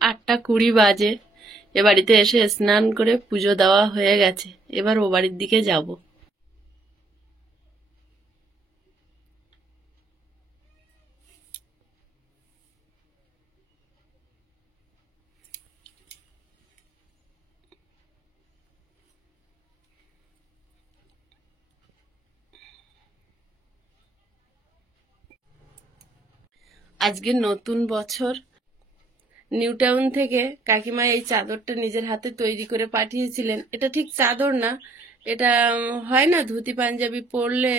8:20 বাজে। এ বাড়িতে এসে স্নান করে পুজো দেওয়া হয়ে গেছে, এবার ও বাড়ির দিকে যাব। আজকে নতুন বছর। নিউ টাউন থেকে কাকিমা এই চাদরটা নিজের হাতে তৈরি করে পাঠিয়েছিলেন। এটা ঠিক চাদর না, এটা হয় না ধুতি পাঞ্জাবি পরলে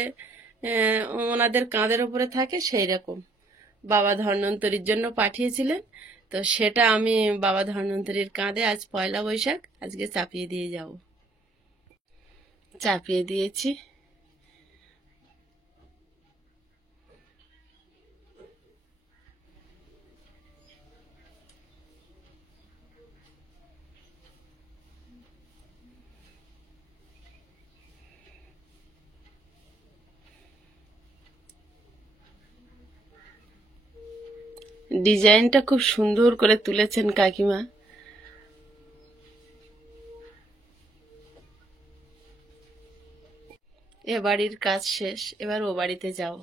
ওনাদের কাঁধের উপরে থাকে, সেই রকম। বাবা ধন্বন্তরীর জন্য পাঠিয়েছিলেন, তো সেটা আমি বাবা ধন্বন্তরীর কাঁধে আজ পয়লা বৈশাখ আজকে চাপিয়ে দিয়ে যাব। চাপিয়ে দিয়েছি। ডিজাইনটা খুব সুন্দর করে তুলেছেন কাকিমা। এ বাড়ির কাজ শেষ, এবার ও বাড়িতে যাব।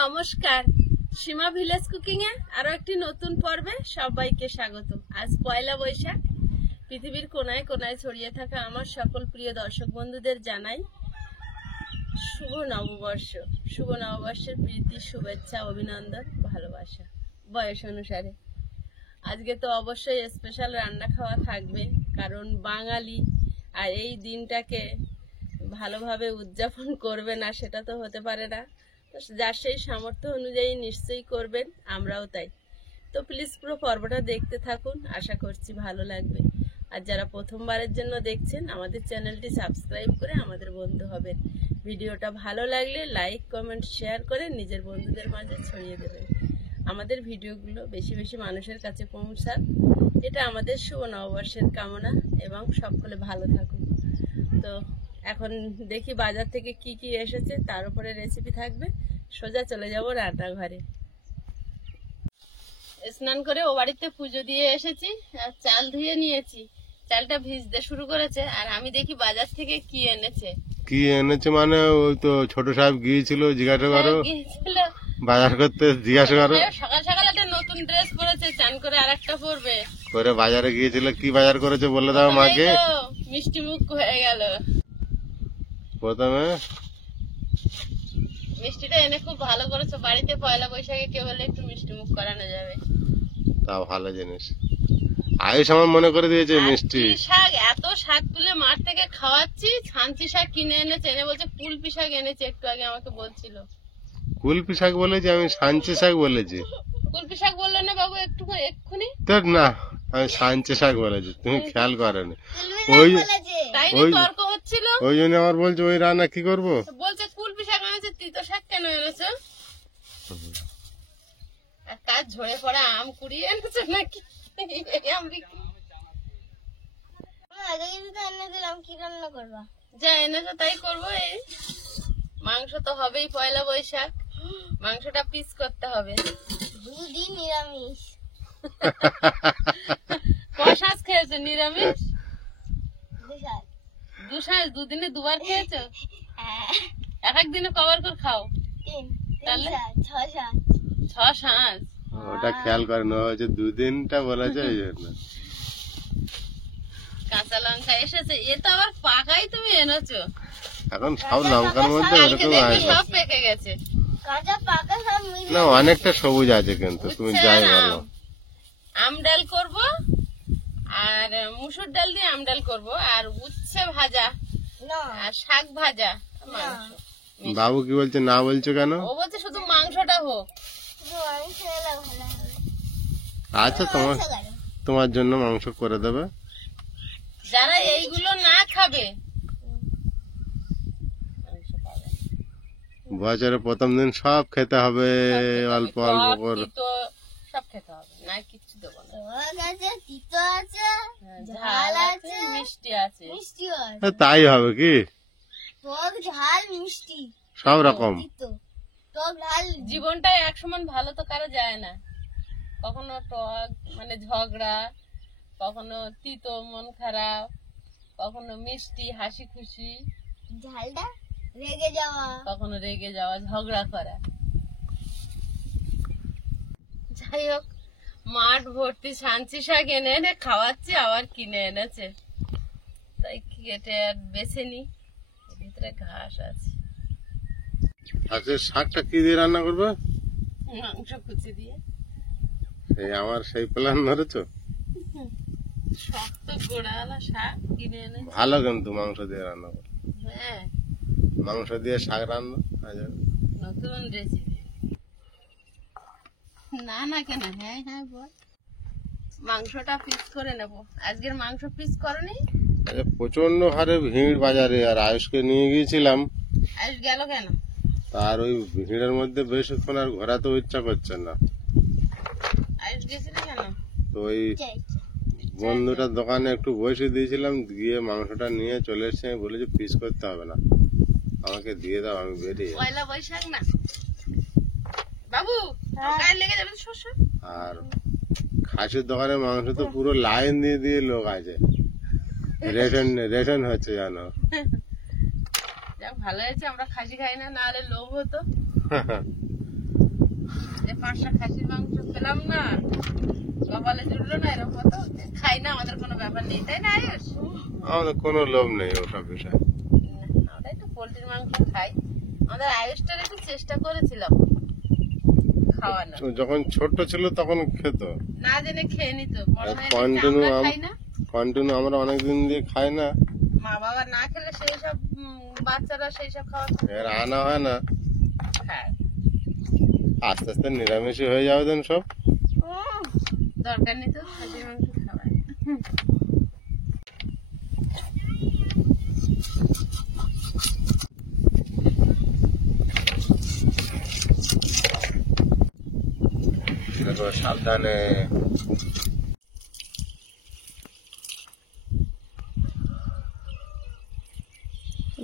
নমস্কার, সীমা ভিলেজ কুকিং এ আরো একটি নতুন পর্বে সবাইকে স্বাগত। আজ পয়লা বৈশাখ। পৃথিবীর কোনায় কোনায় ছড়িয়ে থাকা আমার সকল প্রিয় দর্শক বন্ধুদের জানাই শুভ নববর্ষ। শুভ নববর্ষের প্রীতি, শুভেচ্ছা, অভিনন্দন, ভালোবাসা বয়স অনুসারে। আজকে তো অবশ্যই স্পেশাল রান্না খাওয়া থাকবে, কারণ বাঙালি, আর এই দিনটাকে ভালোভাবে উদযাপন করবে না সেটা তো হতে পারে না। যার সেই সামর্থ্য অনুযায়ী নিশ্চয়ই করবেন, আমরাও তাই। তো প্লিজ পুরো পর্বটা দেখতে থাকুন, আশা করছি ভালো লাগবে। আর যারা প্রথমবারের জন্য দেখছেন, আমাদের চ্যানেলটি সাবস্ক্রাইব করে আমাদের বন্ধু হবেন। ভিডিওটা ভালো লাগলে লাইক, কমেন্ট, শেয়ার করে নিজের বন্ধুদের মাঝে ছড়িয়ে দেবেন। আমাদের ভিডিওগুলো বেশি বেশি মানুষের কাছে পৌঁছাক, এটা আমাদের শুভ নববর্ষের কামনা, এবং সকলে ভালো থাকুন। তো এখন দেখি বাজার থেকে কি কি এসেছে, তার উপরে রেসিপি থাকবে। সোজা চলে যাব রান্নাঘরে। স্নান করে ও বাড়িতে পুজো দিয়ে এসেছি, আর চাল ধুয়ে নিয়েছি। চালটা ভিজতে শুরু করেছে, আর আমি দেখি বাজার থেকে কি এনেছে। কি এনেছে মানে ওই তো ছোট সাহেব গিয়েছিল, জিজ্ঞাসা করো। গিয়েছিল বাজার করতে, জিজ্ঞাসা করো। সকাল সকাল একটা নতুন ড্রেস পরেছে, চান করে আরেকটা পরবে। করে বাজারে গিয়েছিল, কি বাজার করেছে বলে দাও মাকে। মিষ্টি মুখ হয়ে গেল। প্রথমে মিষ্টিটা এনে খুব ভালো করেছো। বাড়িতে পয়লা বৈশাখে কেউ হলে একটু মিষ্টি মুখ করানো যাবে। তা ভালো জিনিস। আয়ুষ আমার মনে করে দিয়েছে মিষ্টি শাক। এত শাক তুলে মাঠ থেকে খাওয়াচ্ছি, ছাঞ্চি শাক কিনে এনেছে, এনে বলছে কুলপি শাক এনেছে। একটু আগে আমাকে বলছিল কুলপি শাক বলেছি, আমি সাঞ্চে শাক বলেছি। কুলপি শাক বললো না বাবু একটু এক্ষুনি? না, আমি সাঞ্চে শাক বলেছি, তুমি খেয়াল করেনি। ওই তর্ক হচ্ছিল, ওই জন্য আমার বলছে ওই রান্না কি করবো। বলছে কুলপি শাক এনেছে, তিতো শাক কেন এনেছো? আর কাজ ঝরে পড়া আম কুড়িয়ে এনেছো নাকি? যা এনেছো তাই করবো। এই মাংস তো হবেই, পয়লা বৈশাখ, মাংসটা পিস করতে হবে। দুদিন নিরামিষ। কষাস খেয়েছো? নিরামিষ দুদিনে দুবার খেয়েছো? এক এক দিনে কবার করে খাও? তাহলে 6-7। ওটা খেয়াল করেন, হয়েছে দুদিনটা বলেছে এই জন্য। কাঁচা লঙ্কা এসেছে, এ তো আবার পাকাই তুমি এনেছো। এখন সব লঙ্কার মধ্যে এরকম সব পেকে গেছে। না, অনেকটা সবুজ আছে, কিন্তু তুমি যাই বলো। আম ডাল করবো, আর মুসুর ডাল দিয়ে আম ডাল করবো, আর উচ্ছে ভাজা, আর শাক ভাজা। বাবু কি বলছে? না বলছো কেন? ও বলছে শুধু মাংসটা হোক। আচ্ছা, তোমার জন্য মাংস করে দেবে। যারা এইগুলো না খাবে মাংস পাবে না। বছরের প্রথম দিন সব খেতে হবে, অল্প অল্প টক, করে। তিতো সব খেতে হবে, না কিচ্ছু দেবো না। তিতো আছে, ঝাল আছে, মিষ্টি আছে। মিষ্টিও আছে, তাই হবে কি, টক ঝাল মিষ্টি সব রকম। তিতো টক ঝাল। জীবনটা এক সমান ভালো তো কারো যায় না, কখনো টক মানে ঝগড়া, কখনো তিতো মন খারাপ, কখনো মিষ্টি হাসি খুশি, ঝালটা রেগে যাওয়া। কখনো রেগে যাওয়া, ঝগড়া করা। যাই হোক, মাঠ ভর্তি সাঞ্চি শাক এনে এনে খাওয়াচ্ছি, আবার কিনে এনেছে, তাই কেটে আর বেছে নি। এর ভিতরে ঘাস আছে। আজকে শাকটা কি দিয়ে রান্না করবে? মাংস কুচি দিয়ে। আমার সেই প্ল্যান ধরেছো? শক্ত গোড়াওয়ালা শাক কিনে এনে। ভালো, কিন্তু মাংস দিয়ে রান্না করো। হ্যাঁ, মাংস দিয়ে শাক রান্না নতুন রেসিপি। না না কেন, হ্যাঁ হ্যাঁ বল। মাংসটা পিস করে নেব। আজকের মাংস পিস করনি? প্রচন্ড হারে ভিড় বাজারে, আর আয়ুষকে নিয়ে গিয়েছিলাম। আজ গেল কেন? তার ওই ভিড়ের মধ্যে বেশিক্ষণ আর ঘোরাতেও ইচ্ছা করছে না। আজ গেছিল কেন? তো ওই বন্ধুটার দোকানে একটু বসে দিয়েছিলাম, গিয়ে মাংসটা নিয়ে চলে এসছে। আমি বলেছি পিস করতে হবে না, আমাকে দিয়ে দাও, আমি বেরিয়ে যাবো। পয়লা বৈশাখ না বাবু, গায়ে লেগে যাবে তো শস্য। আর খাসির দোকানে মাংস তো পুরো লাইন দিয়ে দিয়ে লোক আছে, রেশন হচ্ছে জানো। যাক ভালো হয়েছে আমরা খাসি খাই না, না হলে লোভ হতো। যে 5টা খাসির মাংস পেলাম না, কপালে জুটলো না, এরকম হতো। খাই না, আমাদের কোনো ব্যাপার নেই, তাই না আয়ুষ? আমাদের কোনো লোভ নেই ওসব বিষয়। না, আমরা একটু পোল্ট্রির মাংস খাই। আমাদের আয়ুষটার একটু চেষ্টা করেছিলাম খাওয়ানো, তো যখন ছোট ছিল তখন খেত না জেনে খেয়ে নিত। বড় হয়ে গেছে, কন্টিনিউ, আমরা খাই না। কন্টিনিউ আমরা অনেকদিন দিয়ে খাই না। মা বাবা না খেলে সেই সব বাচ্চারা সেই সব খাওয়া এর আনা হয় না, খায়। আস্তে আস্তে নিরামিষই হয়ে যাবে দেন সব। দরকার নেই তো খাসির মাংস খাওয়ার। দেখো সাবধানে।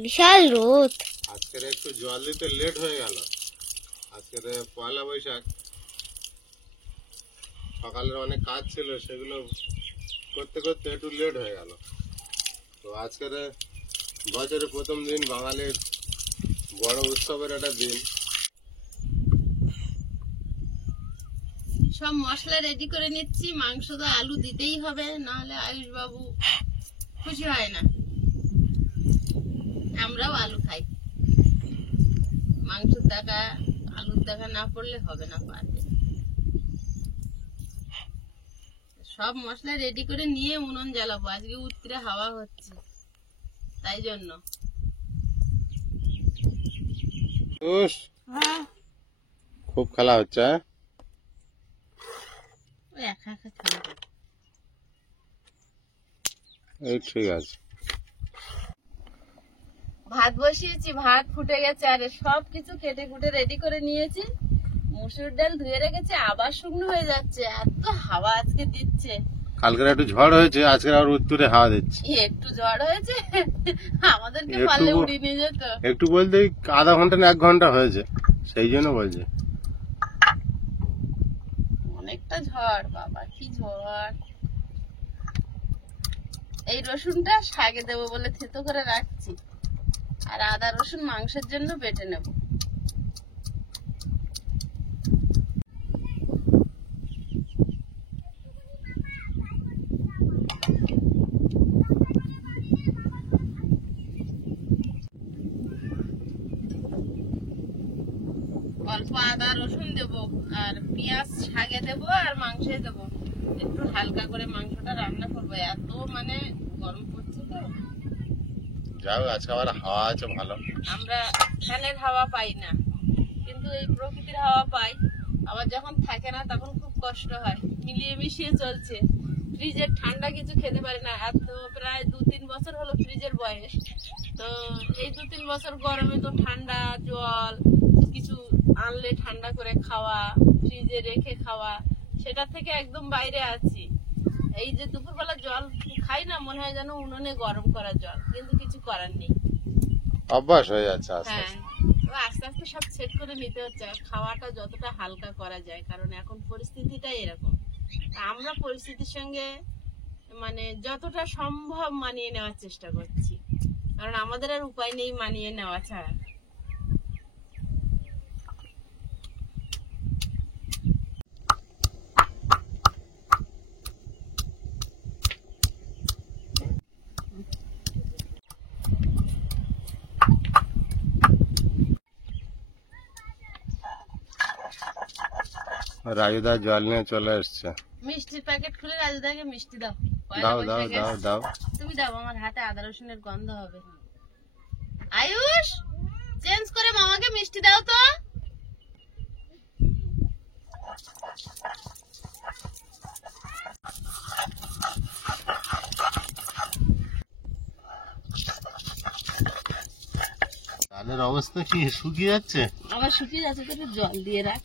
বিশাল রোদ। আজকের একটু জল দিতে লেট হয়ে গেল। আজকের পয়লা বৈশাখ, সকালের অনেক কাজ ছিল, সেগুলো করতে করতে একটু লেট হয়ে গেল। তো আজকের বছরের প্রথম দিন, বাঙালির বড় উৎসবের একটা দিন। সব মশলা রেডি করে নিচ্ছি। মাংস তো আলু দিতেই হবে, নাহলে আয়ুষ বাবু খুশি হয় না। আমরাও আলু খাই, মাংসের দেখা আলুর দেখা না পড়লে হবে না, পারবে না। সব মশলা রেডি করে নিয়ে উনুন জ্বালাবো। আজকে উত্তরে হাওয়া হচ্ছে, তাই জন্য। উস, খুব খেলা হচ্ছে, হ্যাঁ? ওই একা একা খেলা। এই ঠিক আছে। ভাত বসিয়েছি, ভাত ফুটে গেছে, আর সব কিছু কেটে কুটে রেডি করে নিয়েছি। মসুর ডাল ধুয়ে রেখেছে, আবার শুকনো হয়ে যাচ্ছে, এত হাওয়া আজকে দিচ্ছে। কালকের একটু ঝড় হয়েছে, আজকে আর উত্তরে হাওয়া দিচ্ছে। একটু ঝড় হয়েছে, আমাদেরকে একটু পারলে উড়িয়ে নিয়ে যেত। একটু বলতে আধা ঘন্টা না 1 ঘন্টা হয়েছে, সেই জন্য বলছে। অনেকটা ঝড়, বাবা কি ঝড়। এই রসুনটা শাকে দেবো বলে থেতো করে রাখছি, আর আদা রসুন মাংসের জন্য বেটে নেব। অল্প আদা রসুন দেবো, আর পেঁয়াজ শাকে দেবো, আর মাংসে দেবো। একটু হালকা করে মাংসটা রান্না করবো, এত মানে গরম পড়ছে তো। যাও, আজকে আবার হাওয়া আছে ভালো। আমরা ফ্যানের হাওয়া পাই না, কিন্তু এই প্রকৃতির হাওয়া পাই। আবার যখন থাকে না তখন খুব কষ্ট হয়। মিলিয়ে মিশিয়ে চলছে, ফ্রিজের ঠান্ডা কিছু খেতে পারে না। আর তো প্রায় 2-3 বছর হলো ফ্রিজের বয়স। তো এই 2-3 বছর গরমে তো ঠান্ডা জল কিছু আনলে ঠান্ডা করে খাওয়া, ফ্রিজে রেখে খাওয়া, সেটা থেকে একদম বাইরে আছি। এই যে দুপুরবেলা জল খাই না, মনে হয় যেন উনুনে গরম করা জল, কিন্তু কিছু করার নেই। অভ্যাস হয়ে যাচ্ছে আস্তে হ্যাঁ, আস্তে। তো আস্তে আস্তে সব সেট করে নিতে হচ্ছে। আর খাওয়াটা যতটা হালকা করা যায়, কারণ এখন পরিস্থিতিটাই এরকম। তা আমরা পরিস্থিতির সঙ্গে মানে যতটা সম্ভব মানিয়ে নেওয়ার চেষ্টা করছি, কারণ আমাদের আর উপায় নেই মানিয়ে নেওয়া ছাড়া। রাজুদা জল নিয়ে চলে এসছে। মিষ্টির প্যাকেট খুলে রাজুদাকে মিষ্টি দাও। পয়লা দাও দাও বৈশাখে দাও এসছে। দাও। তুমি দাও, আমার হাতে আদা রসুনের গন্ধ হবে। আয়ুষ, চেঞ্জ করে মামাকে মিষ্টি দাও তো। চালের অবস্থা কি শুকিয়ে যাচ্ছে? আবার শুকিয়ে যাচ্ছে, তো একটু জল দিয়ে রাখ।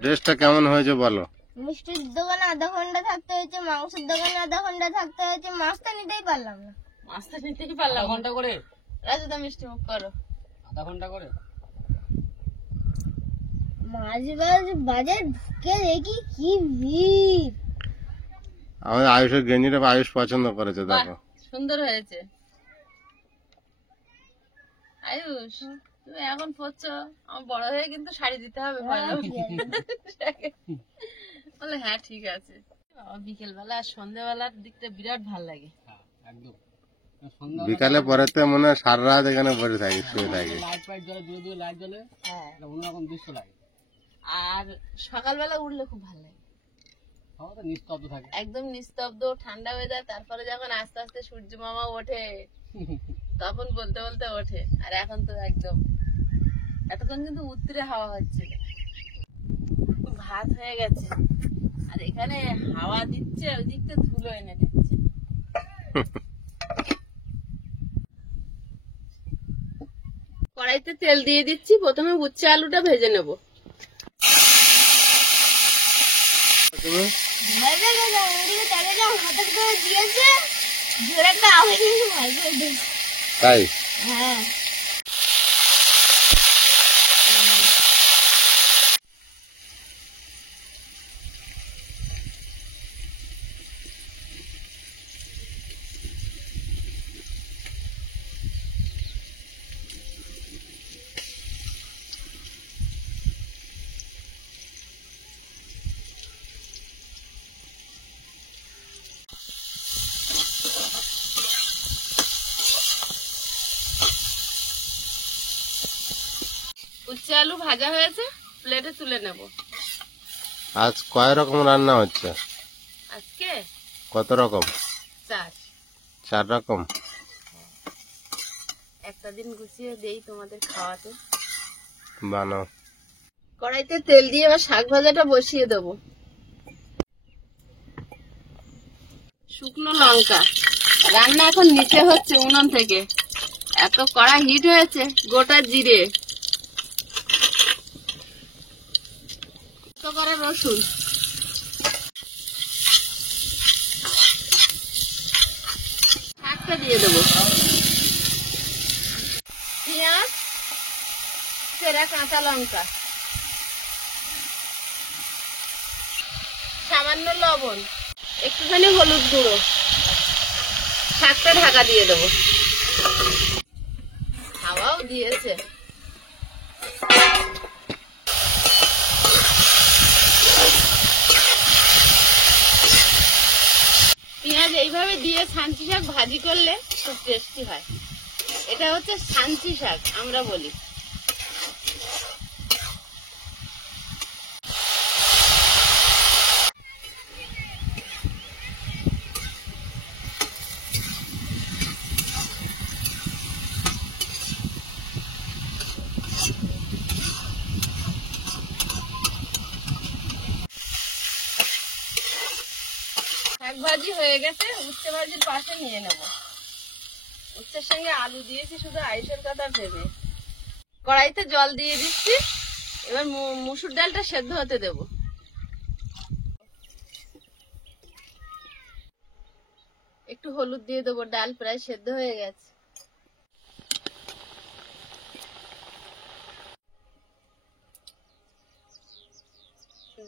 ড্রেসটা কেমন হয়েছে বলো? মিষ্টির দোকানে আধা ঘন্টা থাকতে হয়েছে, মাংসের দোকানে আধা ঘন্টা থাকতে হয়েছে, মাছটা নিতেই পারলাম না। মাছটা নিতেই পারলাম না। ঘন্টা করে রাজুদা মিষ্টি মুখ করো। আধা ঘন্টা করে মাছ বাজার ঢুকে দেখি কি ভিড়। আমাদের আয়ুষের গেঞ্জিটা আয়ুষ পছন্দ করেছে, বাহ, দেখো। সুন্দর হয়েছে। আয়ুষ, তুমি এখন পরছো, আমার বড় হয়ে কিন্তু শাড়ি দিতে হবে পয়লা বৈশাখে। বলে হ্যাঁ ঠিক আছে। বিকেল বেলা আর সন্ধ্যেবেলার দিকটা বিরাট ভাল লাগে। হ্যাঁ একদম সন্ধ্যা বিকালে পরেতে মনে হয় সারা রাত এখানে বসে থাকি, শুয়ে থাকি। লাইট ফাইট জ্বলে, দূরে দূরে লাইট জ্বলে, হ্যাঁ, একটা অন্যরকম দৃশ্য লাগে। আর সকালবেলা উঠলে খুব ভালো লাগে। সবাই তো নিস্তব্ধ থাকে। একদম নিস্তব্ধ ঠান্ডা ওয়েদার। তারপরে যখন আস্তে আস্তে সূর্য মামা ওঠে, তখন বলতে বলতে ওঠে। আর এখন তো একদম এতক্ষণ কিন্তু উত্তরে হাওয়া হচ্ছে, ভাত হয়ে গেছে। আর এখানে হাওয়া দিচ্ছে, ওই দিকটা ধুলো এনে দিচ্ছে। কড়াইতে তেল দিয়ে দিচ্ছি। প্রথমে উচ্ছে আলুটা ভেজে নেব। তুমি ভেবে গেছে ওদিকে তেলেটা হঠাৎ করে দিয়েছে, জোরে একটা আওয়াজ এসে ভাজে উঠেছে। তাই হ্যাঁ, উচ্ছে আলু ভাজা হয়েছে, প্লেটে তুলে নেব। আজ কয় রকম রান্না হচ্ছে? আজকে কত রকম? 4। 4 রকম। একটা দিন গুছিয়ে দেই তোমাদের খাওয়াতে। বানাও। কড়াইতে তেল দিয়ে এবার শাক ভাজাটা বসিয়ে দেবো। শুকনো লঙ্কা, রান্না এখন নিতে হচ্ছে উনুন থেকে। এত কড়া হিট হয়েছে। গোটা জিরে, করা রসুন, শাকটা দিয়ে দেবো। পেঁয়াজ, চেরা কাঁচা লঙ্কা, সামান্য লবণ, একটুখানি হলুদ গুঁড়ো, শাকটা ঢাকা দিয়ে দেবো। হাওয়াও দিয়েছে। পেঁয়াজ এইভাবে দিয়ে সাঞ্চি শাক ভাজি করলে খুব টেস্টি হয়। এটা হচ্ছে সাঞ্চি শাক আমরা বলি। ভাজি হয়ে গেছে, উচ্ছে ভাজির পাশে নিয়ে নেব। উচ্ছের সঙ্গে আলু দিয়েছি শুধু আইসের কথা ভেবে। কড়াইতে জল দিয়ে দিচ্ছি, এবার মুসুর ডালটা সেদ্ধ হতে দেব। একটু হলুদ দিয়ে দেবো, ডাল প্রায় সেদ্ধ হয়ে গেছে।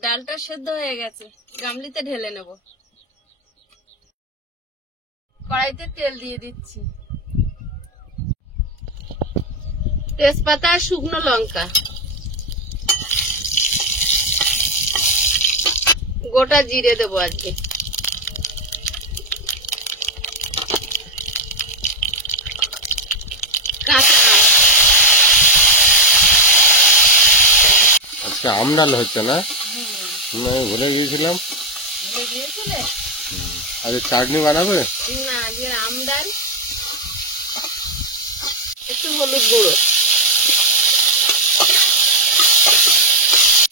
ডালটা সেদ্ধ হয়ে গেছে, গামলিতে ঢেলে নেব। কড়াইতে তেল দিয়ে দিচ্ছি, তেজপাতা আর শুকনো লঙ্কা, গোটা জিরে দেবো আজকে, কাঁচা আম। আজকে আম ডাল হচ্ছে না? না, আমি ভুলে গিয়েছিলাম। ভুলে গিয়েছিলে? আজকে চাটনি বানাবে? না, আজকে আম ডাল, একটু হলুদ গুঁড়ো।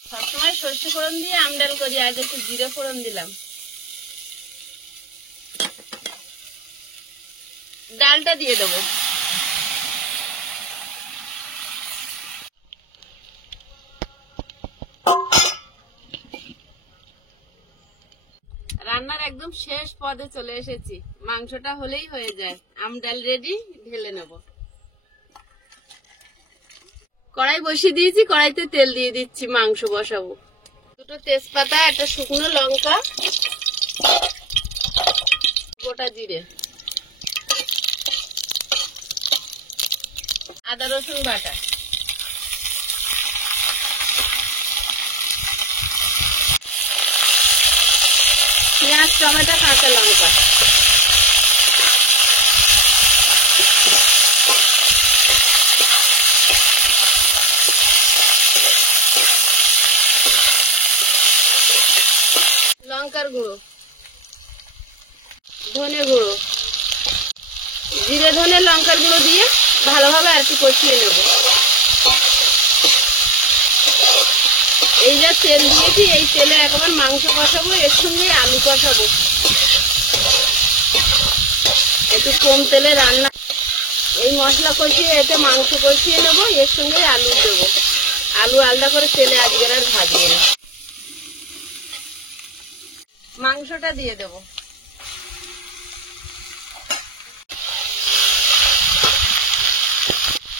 সবসময় সর্ষে ফোড়ন দিয়ে আম ডাল করি, আজ একটু জিরে ফোড়ন দিলাম। ডালটা দিয়ে দেবো। রান্নার একদম শেষ পদে চলে এসেছি, মাংসটা হলেই হয়ে যায়। আম ডাল রেডি, ঢেলে নেব। কড়াই বসিয়ে দিয়েছি, কড়াইতে তেল দিয়ে দিচ্ছি, মাংস বসাবো। দুটো তেজপাতা, একটা শুকনো লঙ্কা, গোটা জিরে, আদা রসুন বাটা, পেঁয়াজ, টমেটো, কাঁচা লঙ্কা, লঙ্কার গুঁড়ো, ধনে গুঁড়ো, জিরে ধনে লঙ্কার গুঁড়ো দিয়ে ভালোভাবে আর কি কষিয়ে নেব। এই যা তেল দিয়েছি, এই তেলে একবার মাংস কষাবো, এর সঙ্গে আলু কষাবো। একটু কম তেলে রান্না, এই মশলা কষিয়ে এতে মাংস কষিয়ে নেবো, এর সঙ্গে আলু দেবো। আলু আলাদা করে তেলে আজকের আর ভাজবো না। মাংসটা দিয়ে দেবো,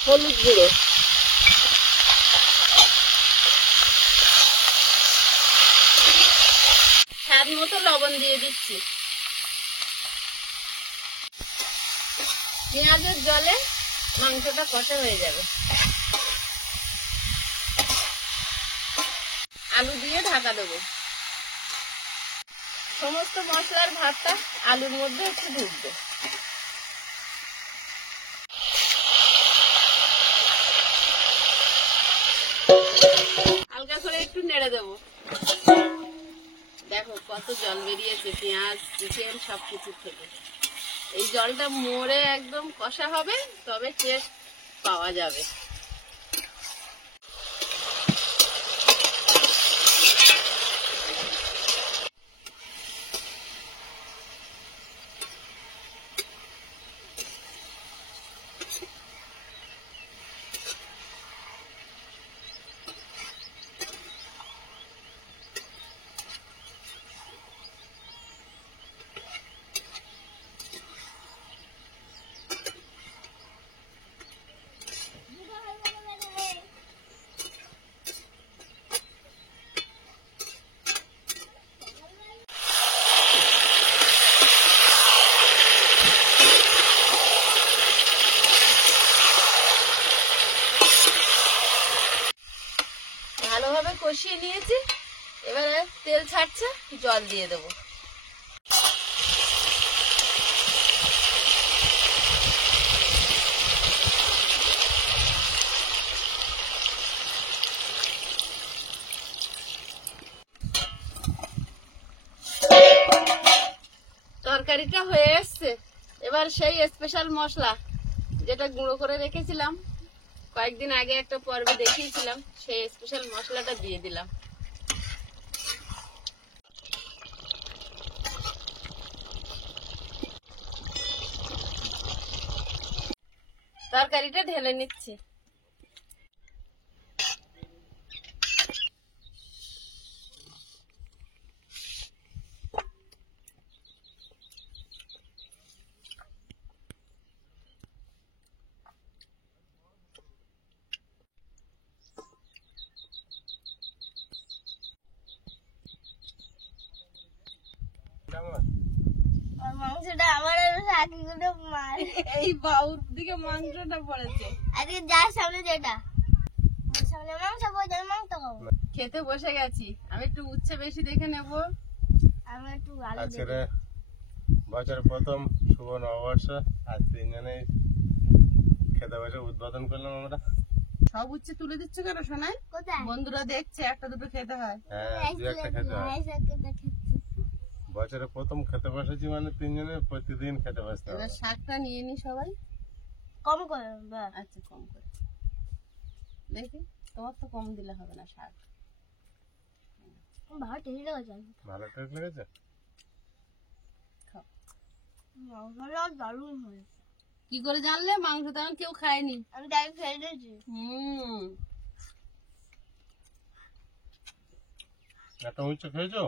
হলুদ গুঁড়ো, স্বাদ মতো লবণ দিয়ে দিচ্ছি। পেঁয়াজের জলে মাংসটা কষা হয়ে যাবে। আলু দিয়ে ঢাকা দেবো। সমস্ত মশলার ভাতটা আলুর মধ্যে একটু ঢুকবে। হালকা করে একটু নেড়ে দেবো। দেখো কত জল বেরিয়েছে পেঁয়াজ, চিকেন সবকিছু থেকে। এই জলটা মরে একদম কষা হবে, তবে টেস্ট পাওয়া যাবে। ভালোভাবে কষিয়ে নিয়েছি, এবারে তেল ছাড়ছে, জল দিয়ে দেবো। তরকারিটা হয়ে এসছে, এবার সেই স্পেশাল মশলা যেটা গুঁড়ো করে রেখেছিলাম, কয়েকদিন আগে একটা পর্বে দেখিয়েছিলাম, সেই স্পেশাল মশলাটা দিয়ে দিলাম। তরকারিটা ঢেলে নিচ্ছি। আর মাংসটা আমার আর সাকিগুলো মার এই বাউর দিকে মাংসটা পড়েছে। আজকে যার সামনে যেটা সামনে মাংস বই মাংস খাবো। খেতে বসে গেছি। আমি একটু উচ্ছে বেশি দেখে নেব। আমি একটু আলু আজকে দেবো। বছরের প্রথম শুভ নববর্ষ। আজ তিনজনেই খেতে বসে উদ্বোধন করলাম আমরা। সব উচ্ছে তুলে দিচ্ছ কেন শোনায়? কোথায় বন্ধুরা দেখছে, একটা দুটো খেতে হয়। হ্যাঁ, দু একটা খেতে হয়। বছরে প্রথম খেতে বসেছি মানে তিনজনে প্রতিদিন খেতে বসতে হবে। এবার শাকটা নিয়ে নি সবাই। কম করে বাস। আচ্ছা, কম করে দেখি। তোমার তো কম দিলে হবে না শাক। ভালো টেস্ট লেগেছে। ভালো টেস্ট লেগেছে? খাও। মাংসটা দারুণ হয়েছে। কি করে জানলে? মাংস তেমন কেউ খায়নি। আমি ডাইরেক্ট ফেলে দিয়েছি। একটা উচ্ছে খেয়েছো?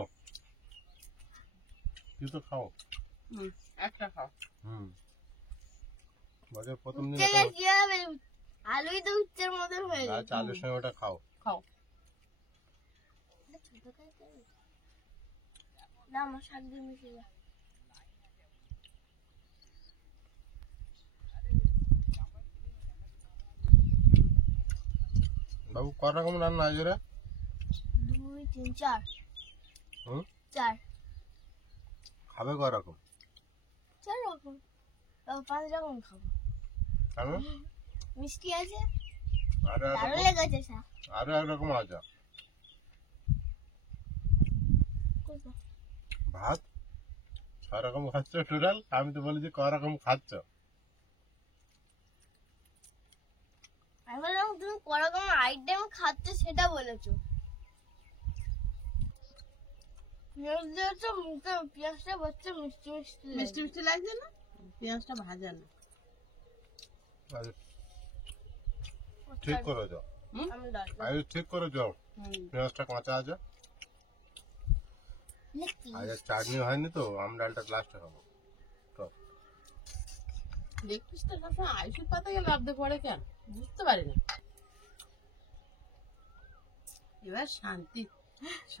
তুই তো খাও। একটা খাও। বছরের প্রথম দিন উচ্ছেটা কি হবে? আলুই তো উচ্ছের মতন হয়ে গেছে। আলুর সঙ্গে ওটা খাও। খাও। না আমার শাক দিয়ে মিশিয়ে দাও। বাবু ক রকম রান্না আছে রে? 2 3 4 হুম 4 খাবে ক রকম? 4 রকম। 5 রকম খাবো। খাবে? মিষ্টি আছে, আরো দারুণ একরকম, লেগেছে শাক। আরো একরকম আছে। কোথায়? ভাত 6 রকম খাচ্ছ টোটাল। আমি তো বলেছি ক রকম খাচ্ছ। আমি বললাম তুমি কোরকম আইটেম খাচ্ছ সেটা বলেছো। পেঁয়াজ দিয়েছো মুখে, পেঁয়াজটা হচ্ছে মিষ্টি মিষ্টি মিষ্টি মিষ্টি লাগছে না? পেঁয়াজটা ভাজা না। আরে, ঠিক করেছ। আমি ডাল আরে ঠিক করেছ। পেঁয়াজটা কাঁচা আছে। আজ আর চাটনি হয়নি তো, আম ডালটা লাস্টে খাবো। টক। দেখছিস তো সবসময় আইসুর পাতা গেলে লাভতে পড়ে কেন? বুঝতে পারিনি। এবার শান্তি।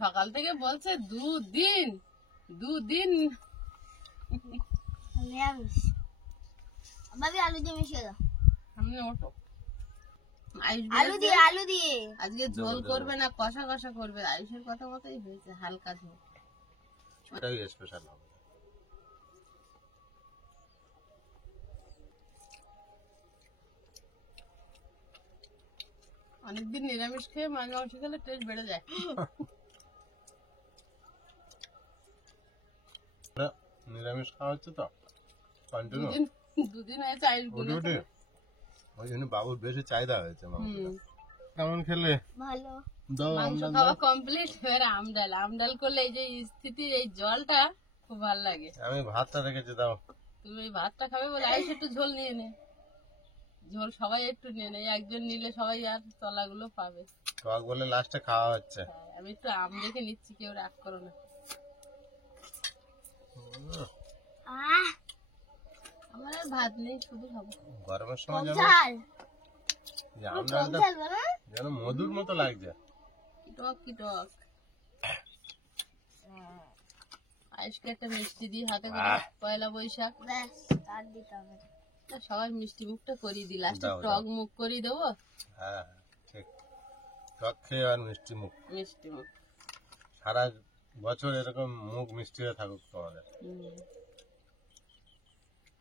সকাল থেকে বলছে দুদিন নিরামিষ। ভাবি আলু দিয়ে মিশিয়ে দাও। সামনে ওঠো। আয়ুষ আলু বলেছে দিয়ে আলু দিয়ে আজকে ঝোল করবে না, কষা কষা করবে। আয়ুষের কথা মতোই হয়েছে, হালকা ঝোল। এটাই স্পেশাল হবে। অনেকদিন নিরামিষ খেয়ে মাছ মাংস খেলে টেস্ট বেড়ে যায়। নিরামিষ খাওয়া হচ্ছে তো কন্টিনিউ। দুদিন হয়েছে আয়ুষ উঠে উঠে বলেছে। ওই জন্য বাবুর বেশি চাহিদা হয়েছে মাংসটা। কেমন খেলে? ভালো। দাও মাংস আমরা খাওয়া কমপ্লিট। এবার আমডাল করলে এই যে স্থিতি, এই জলটা খুব ভালো লাগে। আমি ভাতটা রেখেছি, দাও। তুমি এই ভাতটা খাবে বলে আয়ুষ একটু ঝোল নিয়ে নে। ঝোল সবাই একটু নিয়ে নেয়, একজন নিলে সবাই আর তলাগুলো পাবে। টক বলে লাস্টে খাওয়া হচ্ছে। হ্যাঁ, আমি একটু আম দেখে নিচ্ছি, কেউ রাগ করো না। আমার আর ভাত নেই, শুধু খাবো। গরমের সময় যেন ঝাল এই আম ডালটা ঝাল বলো। যেন মধুর মতো লাগছে। কি টক। আয়ুষকে একটা মিষ্টি দিই হাতে করে। পয়লা বৈশাখ। ব্যাস আর দিতে হবে না। তা সবাই মিষ্টি মুখটা করিয়ে দিই, লাস্টে দাও, টক মুখ করিয়ে দেবো। হ্যাঁ ঠিক। টক খেয়ে আর মিষ্টি মুখ। মিষ্টি মুখ। সারা বছর এরকম মুখ মিষ্টি হয়ে থাকুক তোমাদের।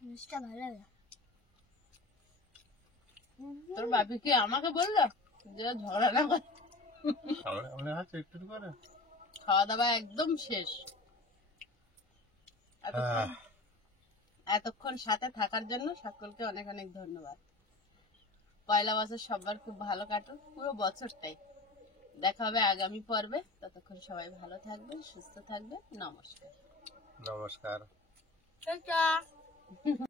মিষ্টিটা ভালো লাগে। তোর বাপি কি আমাকে বললো যে ঝগড়া না করে? আমরা হচ্ছে একটু একটু করে। খাওয়া দাওয়া একদম শেষ। এতক্ষণ সাথে থাকার জন্য সকলকে অনেক অনেক ধন্যবাদ। পয়লা বছর সবার খুব ভালো কাটুক, পুরো বছরটাই। দেখা হবে আগামী পর্বে। ততক্ষণ সবাই ভালো থাকবে, সুস্থ থাকবে। নমস্কার। নমস্কার। টাটা।